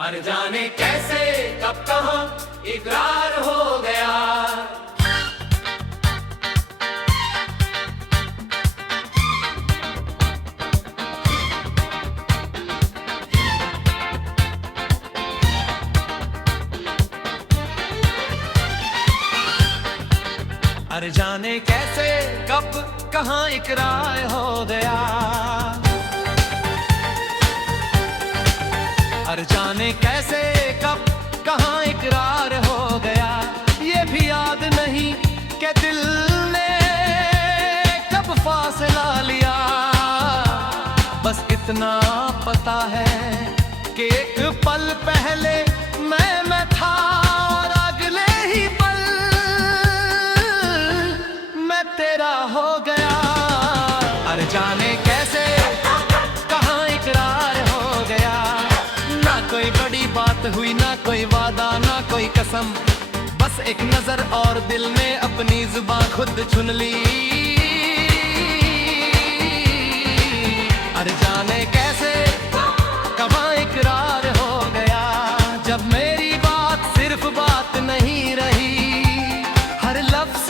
अरे जाने कैसे कब कहाँ इकरार हो गया। अरे जाने कैसे कब कहाँ इकरार हो गया। अरे जाने कैसे कब कहाँ इकरार हो गया। ये भी याद नहीं कि दिल ने कब फासला लिया। बस इतना पता है कि एक पल पहले मैं था और अगले ही पल मैं तेरा हो गया। अरे जाने कैसे कहाँ इकरार हो गया। ना कोई बड़ी बात हुई, ना कोई वादा, ना कोई कसम, बस एक नजर और दिल ने अपनी जुबान खुद चुन ली। अरे जाने कैसे कहाँ इकरार हो गया। जब मेरी बात सिर्फ बात नहीं रही, हर लफ्ज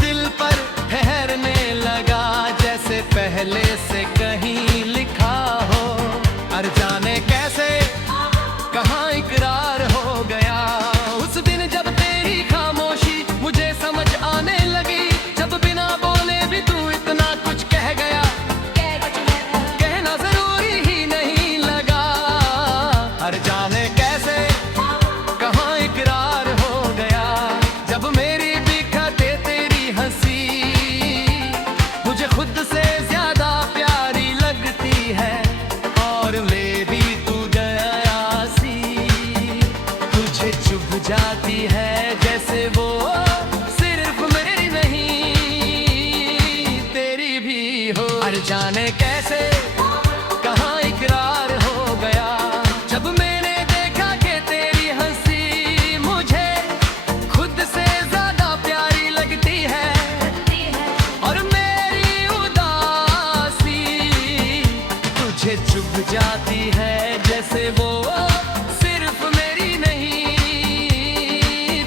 दिल पर ठहरने लगा, जैसे पहले से कहीं लिखा हो। अरे जाने कैसे कहाँ इकरार हो गया। उस दिन जब तेरी खामोशी मुझे समझ आने लगी, जब बिना बोले भी तू इतना कुछ कह गया, कहना जरूरी ही नहीं लगा। अरे जाने कैसे कहाँ इकरार हो गया। जब मेरी दिखते तेरी हंसी मुझे खुद से ज्यादा प्यारी लगती है, और मेरी तू दयासी तुझे चुभ जाती है, जैसे वो सिर्फ मेरी नहीं तेरी भी हो। अरे जाने कैसे कहाँ इकरार हो गया। जब मैंने देखा कि तेरी हंसी मुझे खुद से ज्यादा प्यारी लगती है, और मेरी उदासी तुझे चुभ जाती है, जैसे वो सिर्फ मेरी नहीं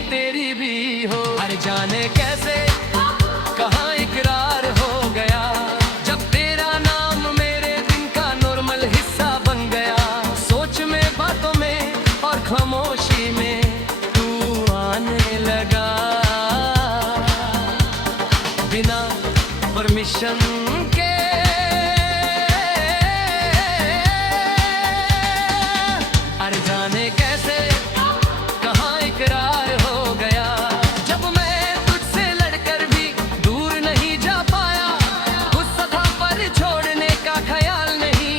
तेरी भी हो। अरे जाने कैसे कहाँ इकरार हो गया। जब तेरा नाम मेरे दिन का नॉर्मल हिस्सा बन गया, सोच में, बातों में और खामोशी में तू आने लगा, बिना परमिशन के। अरे जाने कैसे कहाँ इकरार हो गया। जब मैं तुझसे लड़कर भी दूर नहीं जा पाया, गुस्सा था पर छोड़ने का ख्याल नहीं,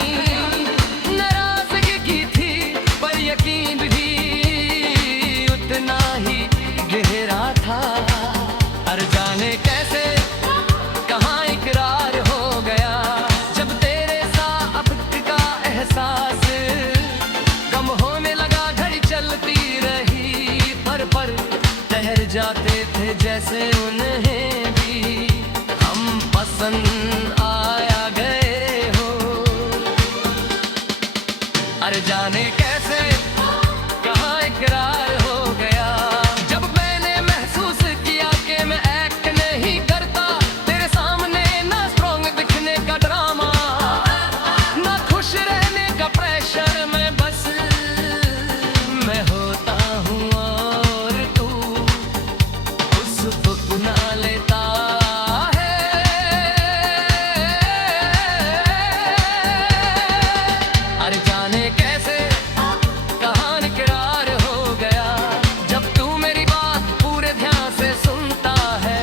नाराजगी की थी पर यकीन भी उतना ही गहरा था। अरे जाने कैसे कहाँ इकरार हो गया। जब तेरे साथ का एहसास कम होने लगा, घड़ी चलती रही, पर ठहर जाते थे जैसे उन्हें भी हम पसंद आया गए हो। अरे जाने कैसे कहाँ इकरार हो गया। जब मैंने महसूस किया कि मैं एक्ट नहीं करता तेरे सामने, ना स्ट्रॉन्ग दिखने का ड्रामा, ना खुश रहने का प्रेशर, मैं बस मैं होता हूँ और तू उस वक्त ना लेता है। अरे जाने कैसे कहाँ इकरार हो गया। जब तू मेरी बात पूरे ध्यान से सुनता है,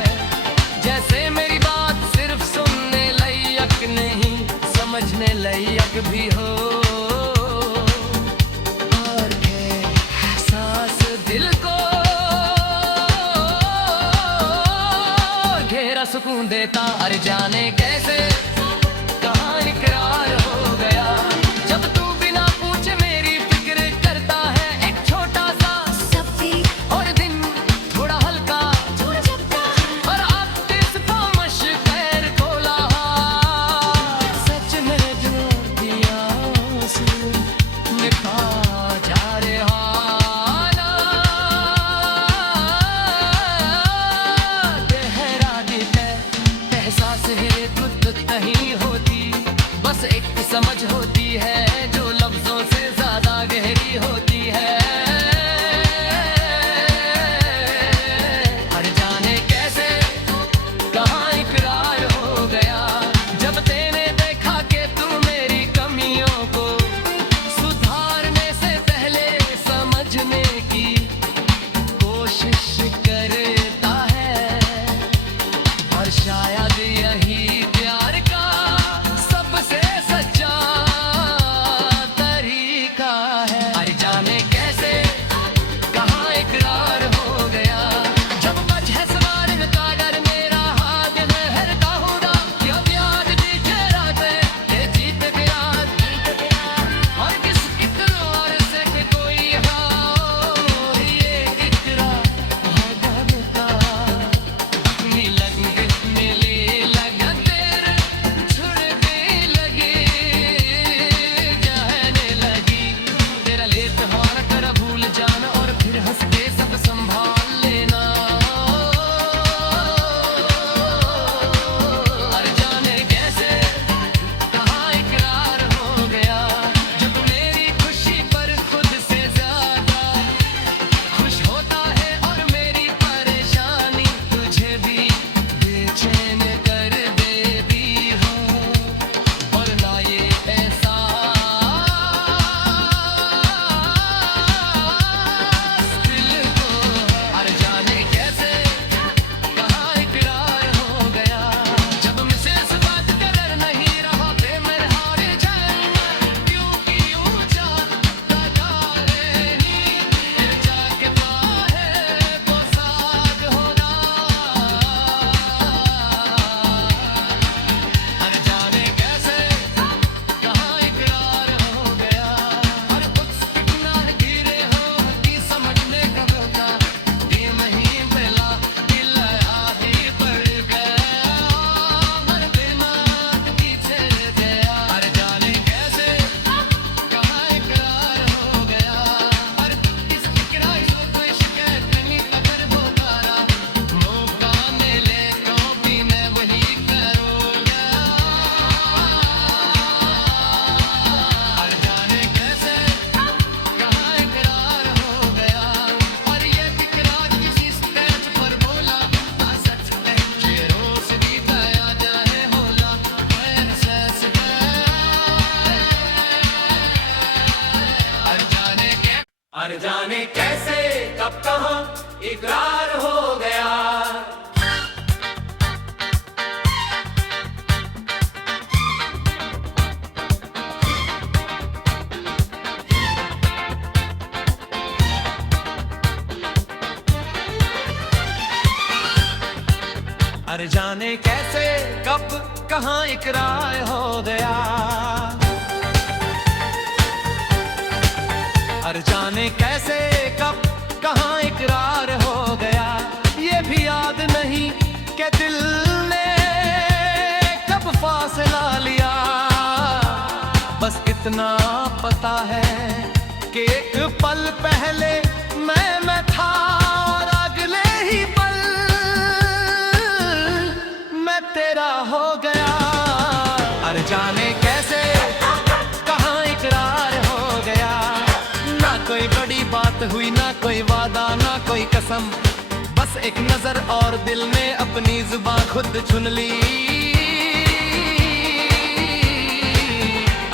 जैसे मेरी बात सिर्फ सुनने लायक नहीं समझने लायक भी हो, और एहसास दिल को घेरा सुकून देता। अरे जाने कैसे कहाँ इकरार हो गया। जब तू बिना पूछे मेरी फिक्र करता है, एक छोटा सा सफी और दिन थोड़ा हल्का, थोड़ा झपटा, और अब इस खामोश पैर खोला, सच में जो दिया आंसू निभा जा रे। होती है। हर जाने कैसे कहाँ इकरार हो गया, जब तेने देखा कि तू मेरी कमियों को सुधारने से पहले समझने की कोशिश करता है। और शायद यही प्यार का सबसे सच्चा तरीका है। अरे जाने कैसे कहाँ इकरार हो गया, जब बच है सवार का डर मेरा हाथ लहरता होगा। क्या प्यार दी ठहराते ये जीत गया, और किस इकरार से कि कोई हो ये इकरार है बनता। मिलन मिली लगन तेरे छुड़ने लगी, जाने लगी। तेरा लेत हमारा कर भूल जाना, और फिर हंस के सब संभाल लेना। अरे जाने कैसे कहाँ इकरार हो गया, जब मेरी खुशी पर खुद से ज्यादा खुश होता है। और मेरी परेशानी तुझे भी बेचैन कर देती हो, और ना ये एहसास दिल को। अरे जाने कैसे कहाँ इकरार हो गया, जब मुझसे इस बात का डर नहीं रहा कि मैं हार जाऊंगा। क्योंकि ऊंचा तारे नी फिर जाके पाए वो साथ होना। अरे जाने कैसे कहाँ इकरार हो गया, और कुछ कितना गिरे हो कि समझने का होता। ये नहीं पहला दिल आही पड़ गया, मर बिना पीछे गया। अरे जाने कैसे कहाँ इकरार हो गया, और इस इकरार को कोई शिकायत नहीं अगर बोकारा। मौका मिले तो भी मैं वही करूँगा। हर जाने कैसे कहाँ इकरार हो गया, और ये इकरार किसी स्टेज पर बोला ना सच में शेरों से भी गाया जाए होला। एहसास अर जाने कैसे कब कहाँ इकरार हो गया। अरे जाने कैसे कब कहाँ इकरार हो गया। अरे जाने कैसे कब कहाँ इकरार हो गया, ये भी याद नहीं कि दिल ने कब फासला लिया। बस इतना पता है कि एक पल पहले मैं था, और अगले ही पल मैं तेरा हो गया। अरे जाने कैसे कहाँ इकरार हो गया, ना कोई बड़ी बात हुई, ना कोई वादा, ना कोई कसम। बस एक नजर और दिल ने अपनी जुबान खुद चुन ली।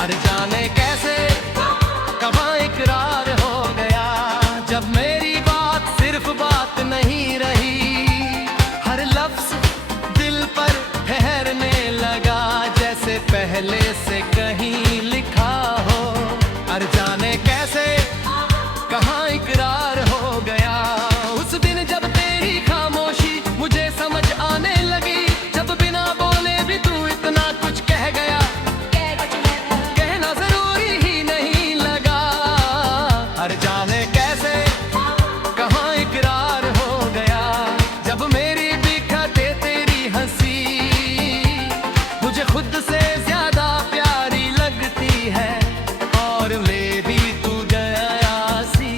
अरे जाने कैसे कहाँ इकरार हो गया, जब मेरी बात सिर्फ बात नहीं रही। हर लफ्ज दिल पर ठहरने लगा, जैसे पहले से कहीं लिखा हो। अरे जाने कैसे कहाँ इकरार हो गया, उस दिन जब तेरी खामोशी मुझे समझ आने लगी। जब बिना बोले भी तू इतना कुछ कह गया, कहना जरूरी ही नहीं लगा। हर जाने कैसे कहाँ इकरार हो गया, जब मेरी भी खाते तेरी हंसी मुझे खुद से ज्यादा प्यारी लगती है। और मेरी तू गयासी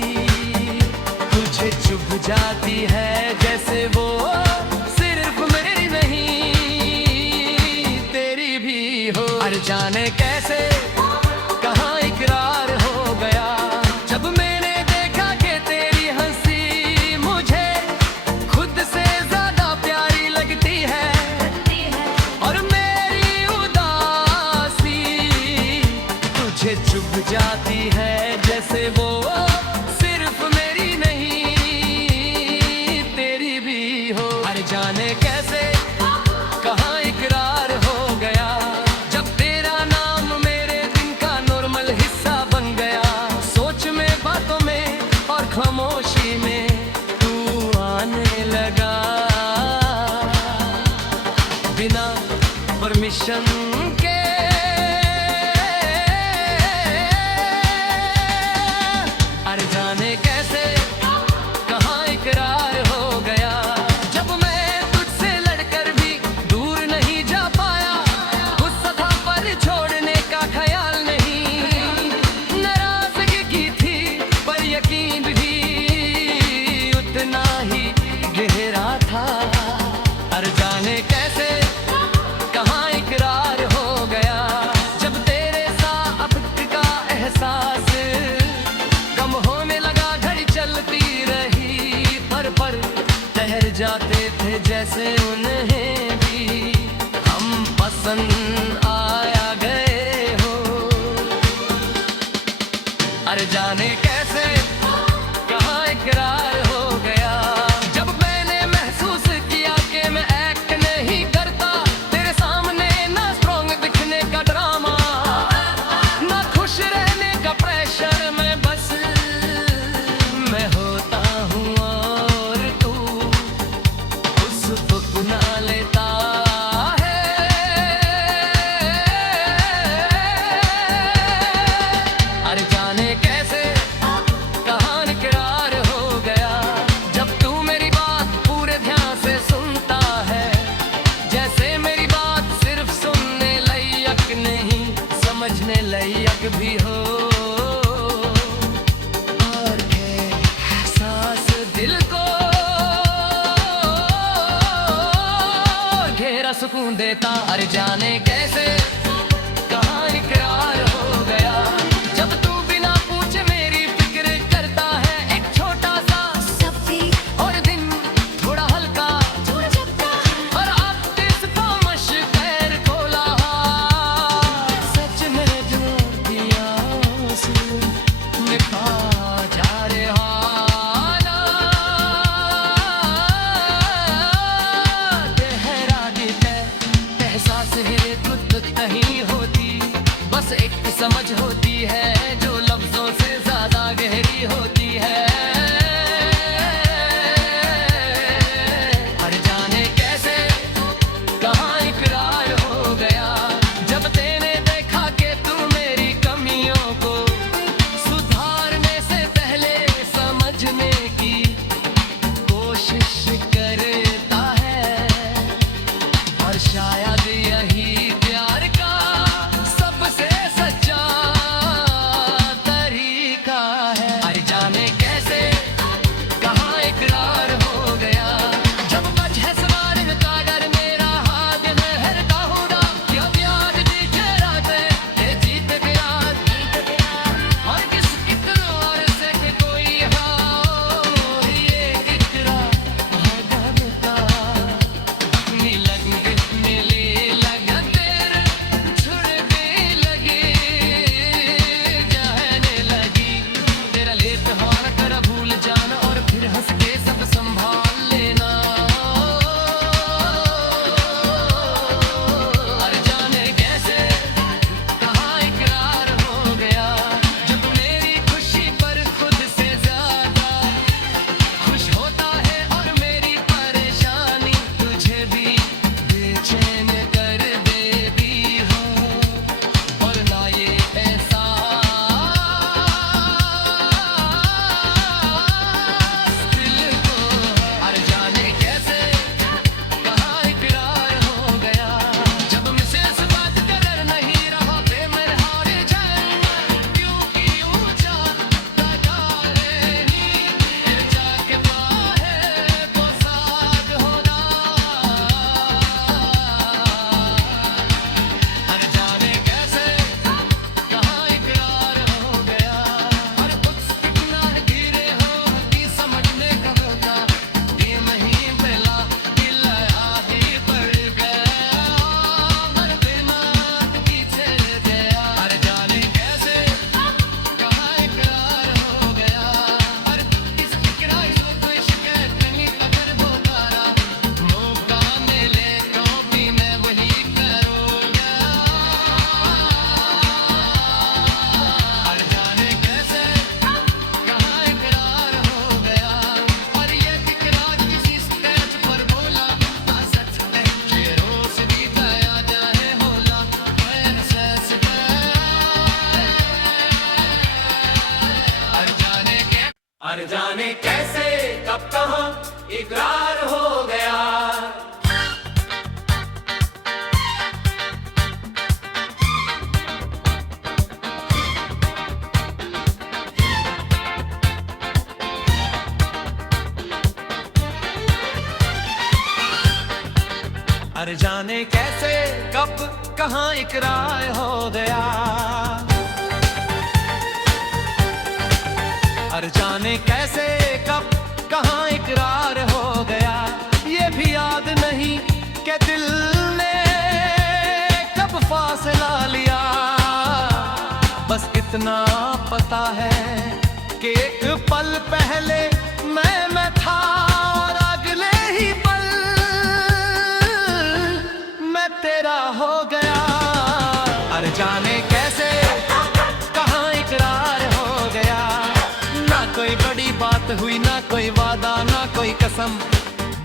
तुझे चुभ जाती है, जैसे वो सिर्फ मेरी नहीं तेरी भी हो। अरे जाने कैसे कहाँ इकरार हो गया, जब खामोशी में तू आने लगा, बिना परमिशन के। अरे जाने कैसे कहाँ इकरार हो गया, जब मैं तुझसे लड़कर भी दूर नहीं जा पाया। गुस्सा था पर छोड़ने का ख्याल नहीं, नाराजगी की थी पर यकीन भी उतना ही गहरा था। अरे जाने कैसे कहाँ इकरार हो गया, जब तेरे साथ का एहसास कम होने लगा। घड़ी चलती रही पर ठहर जाते थे जैसे उन्हें भी हम पसंद आया गए हो। अरे जाने कैसे कहाँ इकरार हो गया, जब मैंने महसूस किया कि मैं एक्ट नहीं करता तेरे सामने, ना स्ट्रॉन्ग दिखने का ड्रामा, ना खुश रहने का प्रेशर। मैं बस मैं होता हूँ और तू उसको अपना लेता है। अरे जाने कैसे कहाँ इकरार हो गया, जब तू मेरी बात पूरे ध्यान से सुनता है, जैसे मेरी बात सिर्फ सुनने लायक नहीं समझने लायक भी हो। और एहसास दिल को घेरा सुकून देता। अरे जाने कैसे कहाँ इकरार हो गया, जब तू बिना पूछे मेरी फिक्र करता है। एक छोटा सा सफी और दिन थोड़ा हल्का, थोड़ा झपटा और अब इस खामोश पैर खोला। सच में जो दिया आंसू लिखा जा रहा ना, गहरा दिल है एहसास है खुद नहीं होती, बस एक समझ होती है जो लफ्जों से ज्यादा गहरी होती है। अरे जाने कैसे कहाँ इकरार हो गया, जब तेने देखा कि तू मेरी कमियों को सुधारने से पहले समझने की कोशिश करता है। और शायद यही प्यार का सबसे सच्चा तरीका है। अरे जाने अरे जाने कैसे कब कहाँ इकरार हो गया। अरे जाने कैसे कब कहाँ इकरार हो गया। अरे जाने कैसे कब कहाँ इकरार हो गया। ये भी याद नहीं कि दिल ने कब फासला लिया। बस इतना पता है कि एक पल पहले मैं था और अगले ही पल मैं तेरा हो गया। अरे जाने कैसे कहाँ इकरार हो गया। ना कोई बड़ी बात हुई, ना कोई वादा, ना कोई कसम,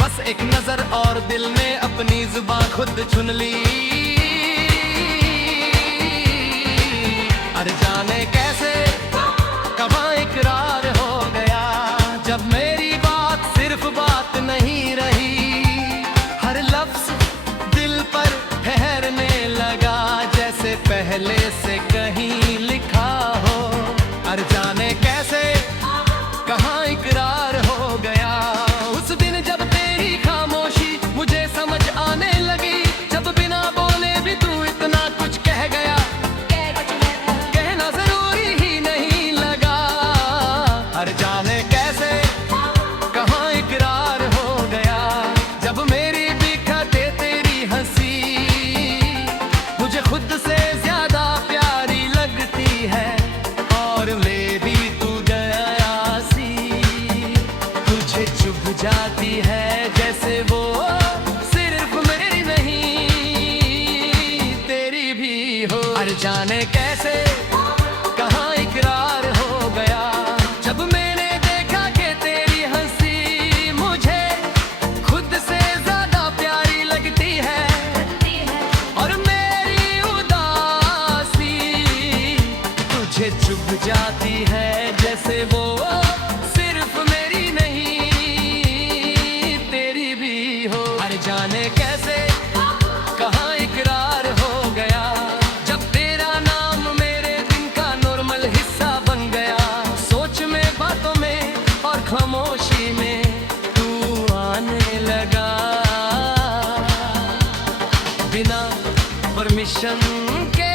बस एक नजर और दिल ने अपनी जुबान खुद चुन ली। अरे जाने कैसे कहाँ इकरार हो गया। जब मेरी बात सिर्फ बात नहीं रही, हर लफ्ज दिल पर ठहरने लगा, जैसे पहले से कहीं लिखा हो। अरे जाने कैसे कहाँ इकरार हो गया। उस दिन जब तेरी खामोशी मुझे समझ आने लगी, जब बिना बोले भी तू इतना कुछ कह गया, कहना जरूरी ही नहीं लगा। अरे जाने कैसे कहाँ इकरार हो गया। जब मेरी दिखते तेरी हंसी मुझे खुद से ज्यादा प्यारी लगती है, और मेरी तू गयासी तुझे चुभ जाती है, जैसे वो सिर्फ मेरी नहीं तेरी भी हो। अरे जाने कैसे कहाँ इकरार हो गया। जब मैंने देखा कि तेरी हंसी मुझे खुद से ज्यादा प्यारी लगती है, और मेरी उदासी तुझे चुभ जाती है, जैसे वो सिर्फ मेरी नहीं तेरी भी हो। अरे जाने कैसे कहाँ इकरार हो गया। जब तेरा नाम मेरे दिन का नॉर्मल हिस्सा बन गया, सोच में, बातों में और खामोशी में तू आने लगा, बिना परमिशन के।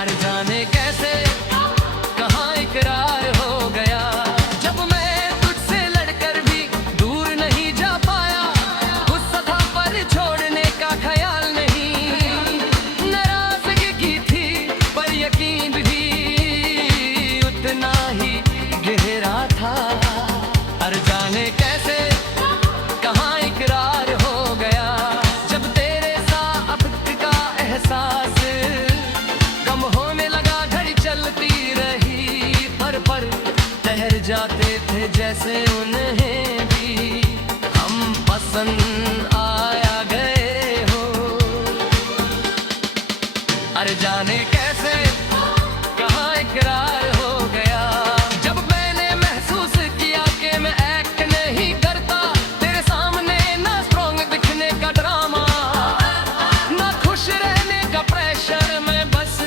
अरे जाने कैसे कहाँ इकरार हो गया। जब मैं तुझसे लड़कर भी दूर नहीं जा पाया, गुस्सा था पर छोड़ने का ख्याल नहीं, नाराजगी की थी पर यकीन भी उतना ही गहरा था। अरे जाने कैसे कहाँ इकरार हो गया। जब तेरे साथ का एहसास कम होने लगा, घड़ी चलती रही, पर ठहर जाते थे जैसे उन्हें भी हम पसंद आया गए हो। अरे जाने कैसे कहाँ इकरार हो गया। जब मैंने महसूस किया कि मैं एक्ट नहीं करता तेरे सामने, ना स्ट्रॉन्ग दिखने का ड्रामा, ना खुश रहने का प्रेशर, मैं बस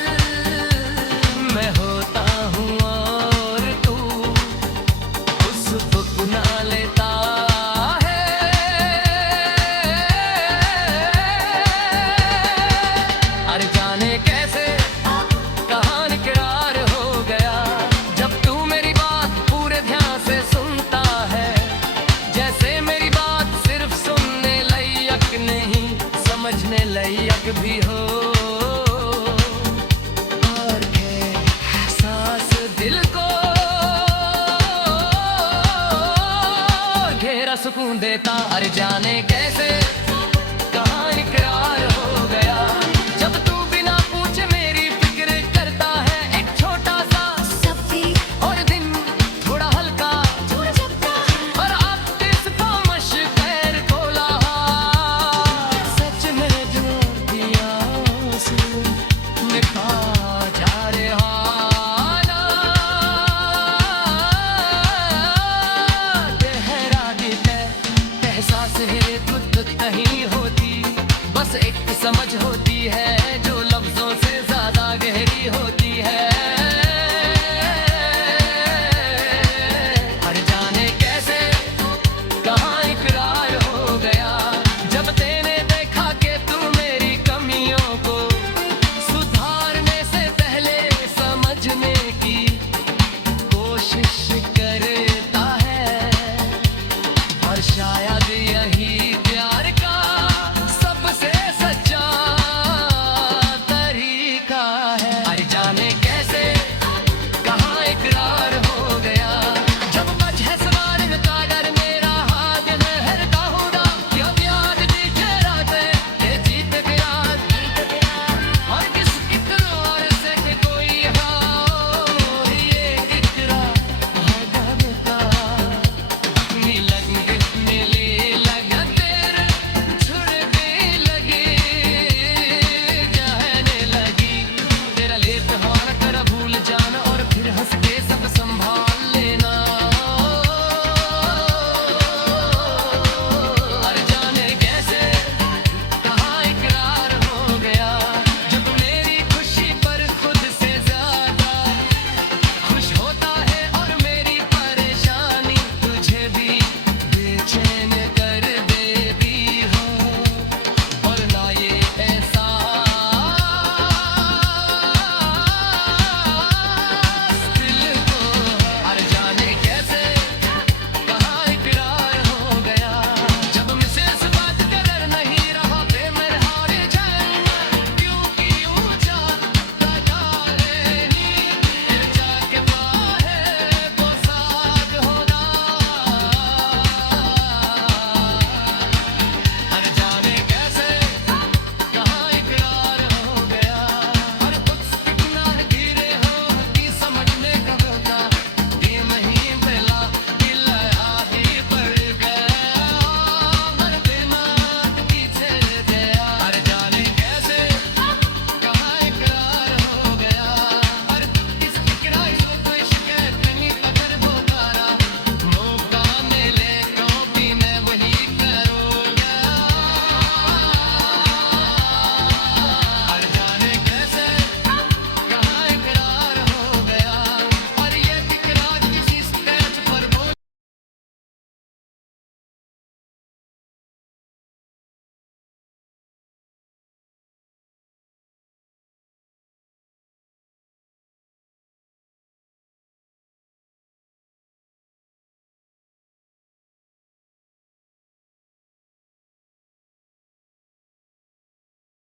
मैं होता हूँ और तू उसको गुना लेता है। अरे जाने कैसे कहाँ इकरार हो गया। जब तू मेरी बात पूरे ध्यान से सुनता है, जैसे मेरी बात सिर्फ सुनने लायक नहीं समझने लायक भी हो, और के एहसास दिल को घेरा सुकून देता। अरे जाने कैसे कहाँ इकरार हो गया। जब तू बिना पूछे मेरी फिक्र करता है, एक छोटा सा सब्जी और दिन थोड़ा हल्का, थोड़ा झपटा, और अब इस खामोश पैर खोला, सच में जो दिया आंसू निभा जा रहे हो